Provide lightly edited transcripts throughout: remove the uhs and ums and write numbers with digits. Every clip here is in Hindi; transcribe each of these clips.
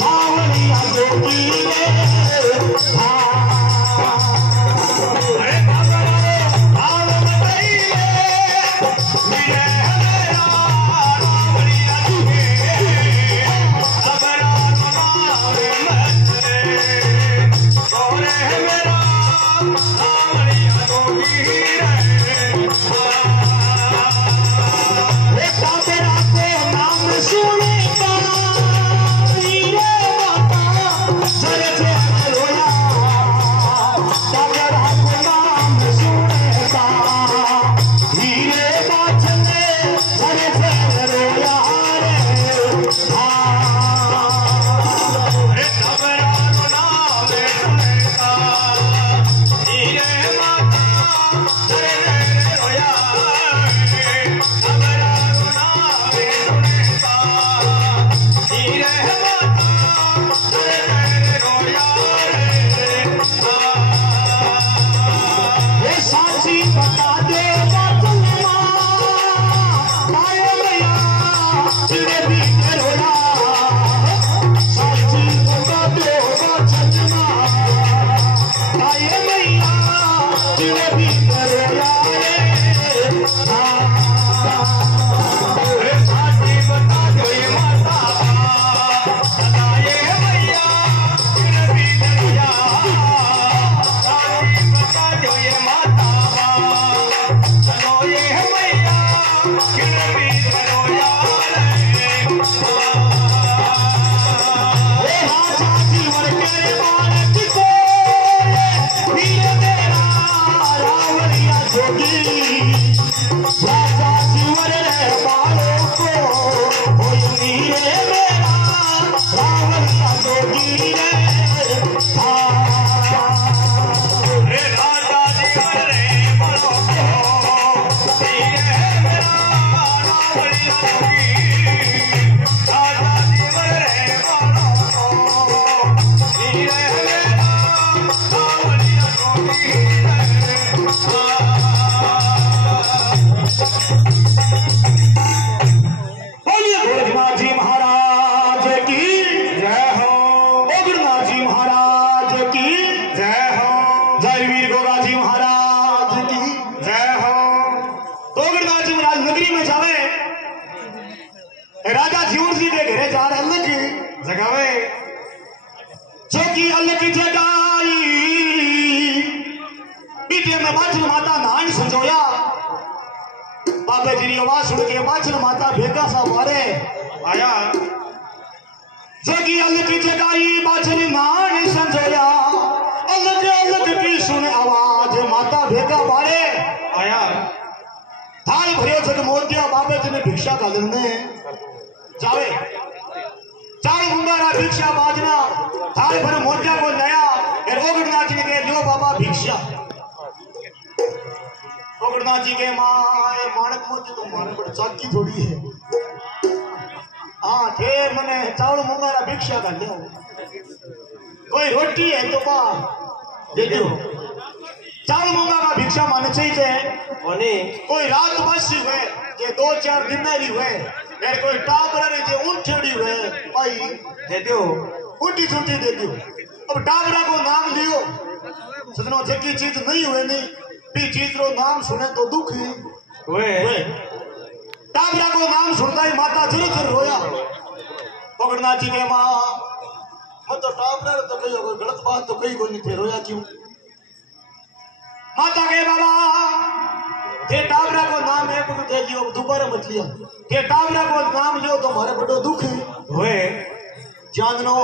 Lavani जगी अलग जगाई बीते में बाछल माता नान संजोया बाबे जी की आवाज सुन के बाछल माता भेगा सा मारे आया जगी अलग जगाई बाछल नान संजोया अलग अलग की सुन आवाज माता भेगा मारे आया थाल भरे जग मोतिया बाबे जी ने भिक्षा घालने जावे चार मुंगारा भिक्षा बाजना थाल भर मोतिया को नया ओगड़नाथ जी के लियो बाबा भिक्षा ओगड़नाथ जी के माए माणक मोती तो माने बड़ चाकी थोड़ी है हाँ थे मने चावल मुंगारा भिक्षा का लियो कोई रोटी है तो बा दे दो चावल मुंगारा भिक्षा माने चाहिए कोई रात बसी हुए के 2-4 दिन नहीं हुए यार कोई टाबरा ने जो उठड़ी हुए भाई दे दो उठी छुट्टी दे दो अब टाबरा को नाम लियो सजनो जकी चीज नहीं हुए नहीं भी चीज रो नाम सुने तो दुख ही हुए टाबरा को नाम सुनता ही माता झुर झुर रोया पकड़ना जी के माँ मत तो टाबरा तो कही कोई गलत बात तो कही को नहीं थे रोया क्यों माता के बाबा थे टाबरा को नाम एक दे लियो दोबारा मत लियो थे टाबरा को नाम लियो तो हमारे बड़ो दुख हुए चांदनो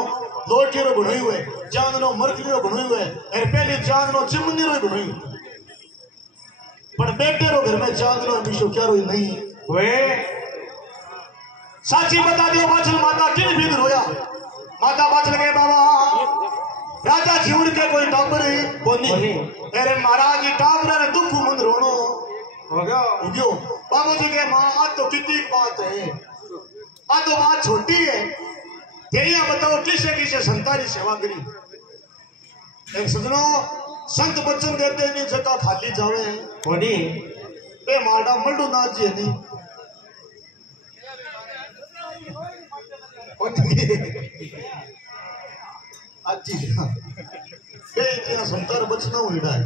लोटे रो गुणई हुए चांदनो मरकरी रो गुणई हुए अरे पहले चांदनो चिमनी रो गुणई पर बेटे रो घर में चांदनो हमेशा क्या रोई नहीं हुए साची बता दियो बाछल माता किन बिन रोया माता बाछल के बाबा राजा जीवन के कोई टाबर कोनी अरे महाराज जी टाबरा ने दुख मन रोनो हो गया बाबू जी के माँ आज तो कितनी बात है आज तो बात छोटी है तेरिया बताओ किसे किसे संतारी सेवा करी एक सजनो संत बच्चन देते नहीं जगह खाली जावे होनी ए माड़ा मल्डू नाथ जी नहीं अच्छी ए इतना संतार बचना हुईड़ा है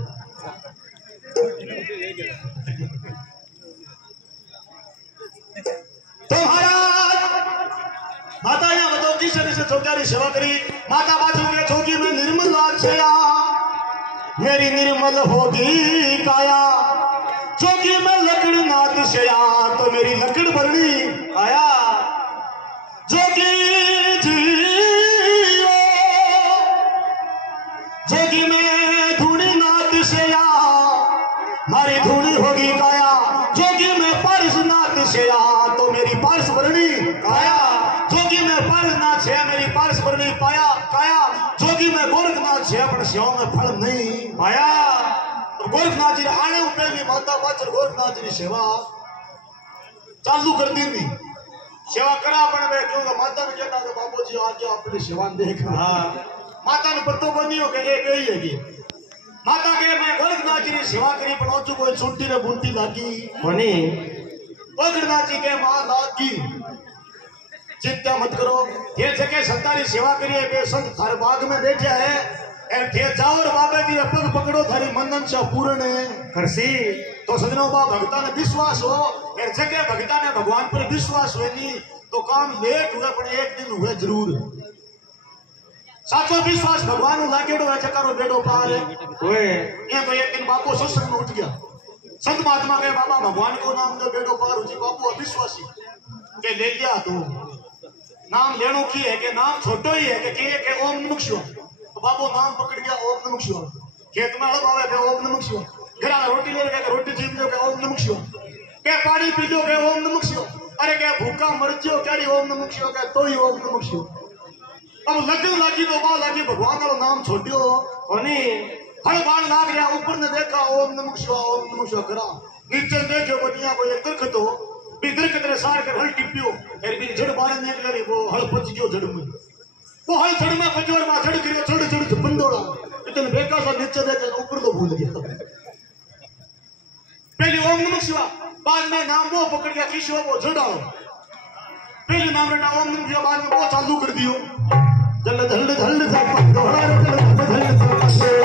तो महाराज माता यहाँ बताओ किसे से चौकारी सेवा करी माता बाजू के चौकी में निर्मल आछया मेरी निर्मल होगी काया चौकी में लकड़ नाथ शया तो मेरी लकड़ बरनी आया जोगी जियो जोगी में धूनी नाथ शया मारी धूनी होगी काया जोगी में पारस नाथ शया तो मेरी पारस बरनी काया जोगी में पारस नाथ शया मेरी पारस बरनी पाया काया जोगी में गोरखनाथ शया पर सेवा में फल नहीं पाया तो गोरखनाथ जी आने पहली माता बाचर गोरखनाथ जी की सेवा चालू कर दी थी सेवा करा पण वे क्यों माता ने कहता कि बाबू जी आज अपनी सेवा देख हाँ माता ने पत्तो बनी हो के एक ही है कि माता के मैं गोरखनाथ जी की सेवा करी पहुंचू कोई छुट्टी ने बूंदी लागी होनी गोरखनाथ जी के मां लागी चिंता मत करो ये जगह संतारी सेवा करिए वे संत थार बाग में बैठा है और थे जाओ और बाबा जी पग पकड़ो थारी मंदन सा पूर्ण करसी तो सजनों बा भगता ने विश्वास हो और जगह भगता ने भगवान पर विश्वास हुए नहीं तो काम लेट हुए पर एक दिन हुए जरूर साचो विश्वास भगवान लागेड़ो है चकारो बेड़ो पार हुए ये तो एक दिन बापू सत्संग में उठ गया संत महात्मा के बाबा भगवान को नाम दे बेड़ो पार हो जी बापू अविश्वासी के ले लिया तो नाम लेनो की है कि नाम छोटो ही है कि ओम नमः शिवाय तो बाबू नाम पकड़ गया ओम नमः शिवाय खेत में हल बावे के ओम नमः शिवाय घर में रोटी ले के रोटी छीन लो के ओम नमः शिवाय के पानी पी लो के ओम नमः शिवाय अरे क्या भूखा मर जियो क्या ओम नमः शिवाय के तो ही ओम नमः शिवाय अब लगन लागी तो बा लागी भगवान का नाम छोड़ियो होनी हर बाण लाग गया ऊपर ने देखा ओम नमः शिवाय करा नीचे देखो बनिया को एक दरखत हो भी दरखत ने सार कर हल टिपियो और भी जड़ बाहर निकल गई वो हल पच गयो जड़ में वो हल जड़ में पचोर में चढ़ करियो चढ़ बंदोड़ा इतने बेका सा नीचे देखे ऊपर तो भूल गया पहले ओम नमः शिवाय बाद में नाम वो पकड़ गया किशो वो जड़ाओ पहले नाम रटा ओम नमः शिवाय बाद में वो चालू कर दियो जल धल धल धल दोहरा धल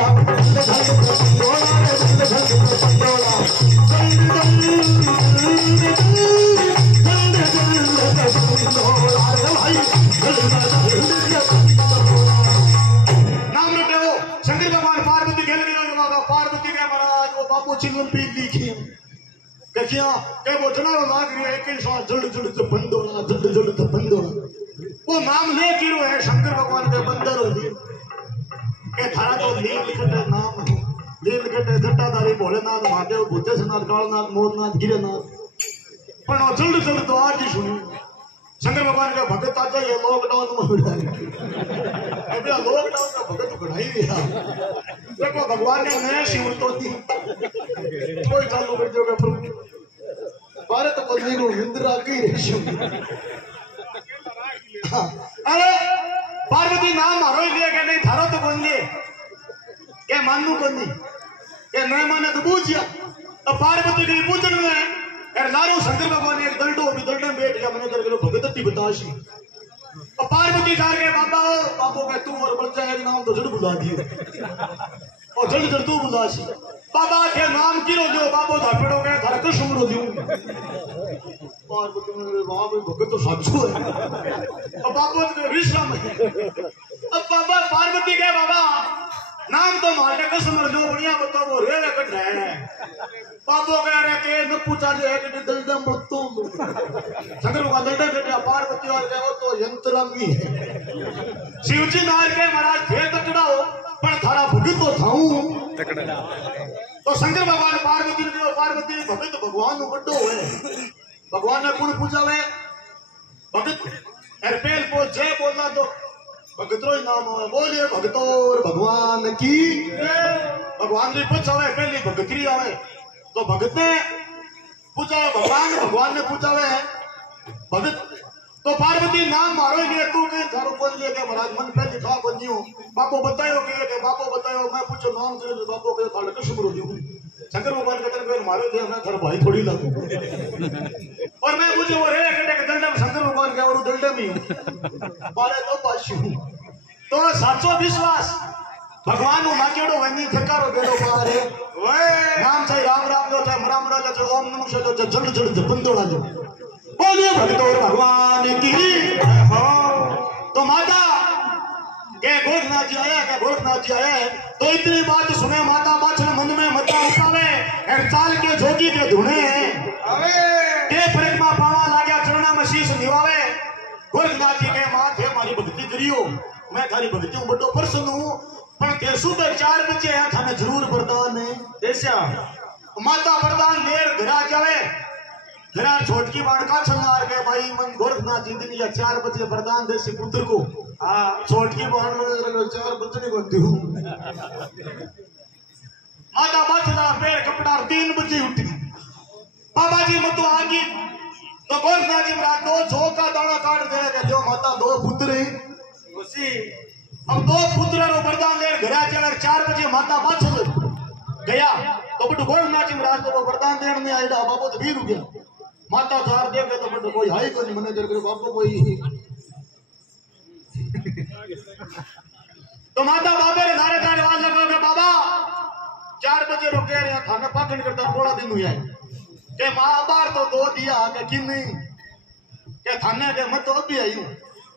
बापू चिल्लम पी लिखी देखिया के वो जनारो लाग रही है एक साथ जल्द जल्द से बंदोला जल्द जल्द से बंदोला वो नाम ले किरो है शंकर भगवान के बंदर हो दिए के थारा तो नीलकंठ नाम है नीलकंठ जटाधारी भोलेनाथ महादेव भूतेशनाथ कालनाथ मोरनाथ गिरनाथ पर वो जल्द जल्द तो आज ही सुनी शंकर भगवान का भगत आता है लॉकडाउन में बढ़ाई अभी लॉकडाउन का भगत बढ़ाई दिया देखो भगवान ने नया शिव तो दी कोई चालू कर दोगे प्रभु भारत बंदी को इंदिरा की रेशम अरे पार्वती नाम मारो लिया क्या नहीं थारो तो कौन लिए क्या मानू कौन नहीं क्या नहीं माने तो पूछिया अब पार्वती की पूछने में यार नारो शंकर भगवान ने एक दल्डो भी दल्डे में बैठ गया मैंने करके भगत ती बताशी अब पार्वती जा के बाबा बाबू के तू और बच्चा एक नाम तो जड़ बुला दियो और जड़ जड़ तू बुलाशी बाबा के नाम किरो जो बाबू धापेड़ो के घर के सुमरो दियो पार्वती ने बाप भगत तो साचो है अब बाबू के विश्राम है अब बाबा पार्वती के बाबा नाम तो मारे कसम जो बढ़िया बताओ वो रे कट है बाबू कह रहे के न पूछा जो है कि दलदम बतो शंकर भगवान दलदम बेटा पार्वती और के वो तो यंत्रमी है शिव जी नार के महाराज थे तकड़ाओ पर थारा भगत तो थाऊ तकड़ा तो शंकर भगवान पार्वती ने पार्वती भगत भगवान नु बड्डो है भगवान ने कौन पूछा है भगत एरपेल को जय बोलना तो भगतरो नाम है बोलिए भगतोर भगवान की भगवान ने पूछा है पहली भगतरी आवे तो भगत ने पूछा भगवान भगवान ने पूछा है भगत तो पार्वती नाम मारो ही नहीं तू के थारो बोल लिए के महाराज मन पे लिखा बनियो बापू बतायो के बापू बतायो मैं पूछो नाम से बापू के थाड़ के शुरू दियो शंकर भगवान कहते हैं मारो दे मैं थारा भाई थोड़ी लागू और मैं पूछो वो रे के दंडे में शंकर भगवान के और दंडे में बारे तो पाछू तो साचो विश्वास भगवान नु माकेड़ो वनी थकारो बेड़ो पारे ओए नाम से राम राम जो है राम राम जो ओम नमः शिवाय जो जड़ जड़ बंदोड़ा जो बोलिए भगतोर भगवान की तो माता के गोरखनाथ जी आया के गोरखनाथ जी आया तो इतनी बात सुने माता बाछल मन में मता उठावे और चाल के जोगी के धुने अबे के परिक्रमा पावा लाग्या चरणा में शीश निवावे गोरखनाथ जी के माथे हमारी भक्ति करियो मैं थारी भक्ति हूं बड़ो प्रसन्न हूं पर के सुबह 4 बजे है थाने जरूर वरदान है देस्या माता वरदान देर घरा जावे घरा छोटकी बाणका छलनार के भाई मन गोरखनाथ जी दिन या 4 बजे वरदान दे से पुत्र को हां छोटकी बाण में 4 बजे को दू माता बाछला पेड़ कपड़ा 3 बजे उठी बाबा जी मत तो आगी तो गोरखनाथ जी महाराज दो झो का दाना काट दे के जो माता 2 पुत्र उसी अब 2 पुत्र रो वरदान ले घरा चलर 4 बजे माता बाछल गया तो बट गोरखनाथ जी महाराज को वरदान देने में आया बाबू तो 20 रुपया माता जार दे के तो बट कोई हाई को नहीं मने कर बापू कोई तो माता बाबे रे नारे का आवाज लगा के बाबा 4 बजे रुके रे थाने पाखंड करता थोड़ा दिन हुआ है के मां बार तो 2 दिया के कि नहीं के थाने के मत तो अभी आई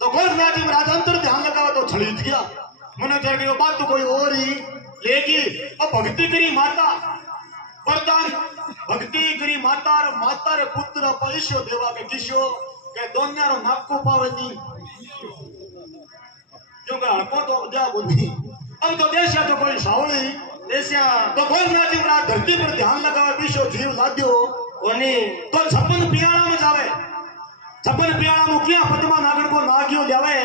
तो गोरखनाथ जी महाराज अंतर ध्यान लगावा तो छलीत गया मने कर के बात तो कोई और ही लेगी अब भक्ति करी माता वरदान भक्ति करी माता रे पुत्र पैसो देवा के किशो के दोन्या रो नाको पावनी क्योंकि हड़को तो दिया बुद्धि अब तो देशा तो कोई सावली देशा तो गोरखनाथ जी महाराज धरती पर ध्यान लगावे विश्व जीव लाद्यो ओनी तो 56 पियाणा में जावे 56 पियाणा में किया पद्मा नागर को नागियो जावे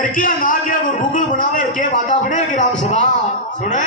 और किया नागिया को गुगल बनावे के बाता बने कि राम सभा सुने